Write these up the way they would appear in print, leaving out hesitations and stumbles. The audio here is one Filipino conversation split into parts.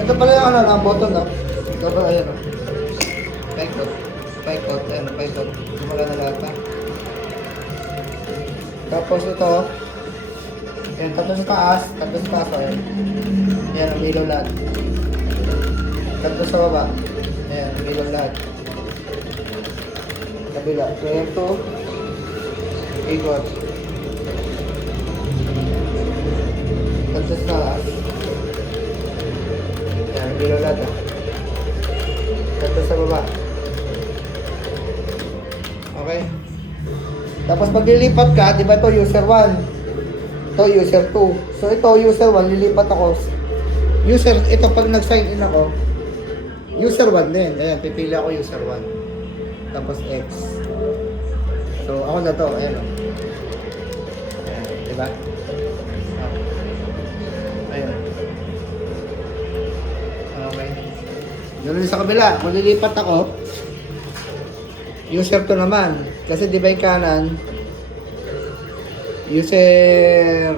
Ito pala yung ano, ang button, no? Ito pala, ayan, no? Paikot. Paikot, ayan, paikot. Gumala na lahat, ha? Tapos ito, ayan, tatlo sa taas, ayan. Ayan, ang ilaw lahat. Tatlo sa baba. Ayan, ang ilaw lahat. Kabila. So, ayan to. Ikot. Tatlo sa taas. Ayan, ang ilaw lahat, ha? Tatlo sa baba. Okay. Tapos pag lilipat ka, di ba ito user 1? Ito user 2. So ito user 1, lilipat ako. User, ito pag nag-sign in ako, user 1 din. Ayan, pipili ako user 1. Tapos X. So ako na to, ayan o. Ayan, di ba? Ayan. Okay. Ganun sa kabila, kung lilipat ako, user 2 naman. Kasi di ba yung kanan, user,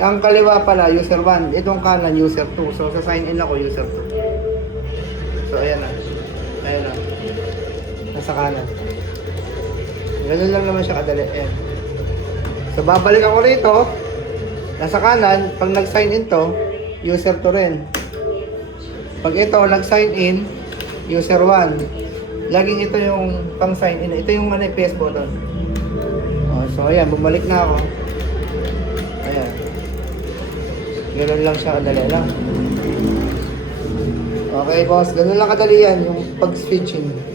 ang kaliwa pala, user 1. Itong kanan, user 2. So, sa sign in ako, user 2. So, ayan na. Ayan na. Nasa kanan. Ganun lang naman siya kadali. Ayan. So, babalik ako rito. Nasa kanan, pag nag-sign in to, user 2 rin. Pag ito, nag-sign in, user 1. Laging ito yung pang sign in. Ito yung PS button. Oh, so ayan, bumalik na ako. Ayan. Ganun lang siya kadali lang. Okay boss, ganun lang kadali yan yung pag-switching.